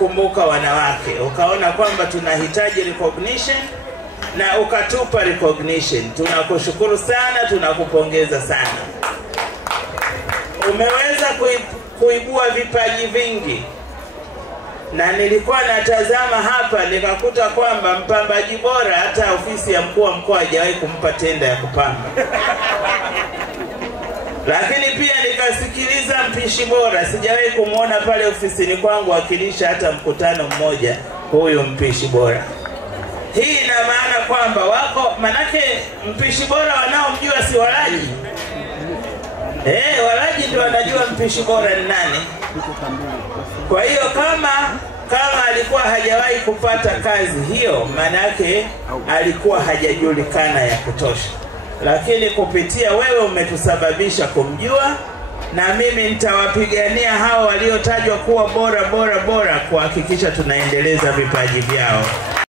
kumbuka wanawake, ukaona kwamba tunahitaji recognition na ukatupa recognition. Tunakushukuru sana, tunakupongeza sana. Umeweza kuibua vipaji vingi. Na nilikuwa natazama hapa nikakuta kwamba mpambaji bora hata ofisi ya mkuu wa mkoa hajawahi kumpa tenda ya kupamba. Lakini pia nikasikiliza mpishi bora, sijawahi kumuona pale ofisini kwangu akilisha hata mkutano mmoja huyu mpishi bora. Hii ina maana kwamba wako, manake mpishi bora wanaomjua si walaji. Walaji ndio wanajua mpishi bora ni nani. Kwa hiyo kama alikuwa hajawahi kupata kazi hiyo, manake alikuwa hajajulikana ya kutosha. Lakini kupitia wewe umetusababisha kumjua, na mimi nitawapigania hao waliotajwa kuwa bora kuhakikisha tunaendeleza vipaji vyao.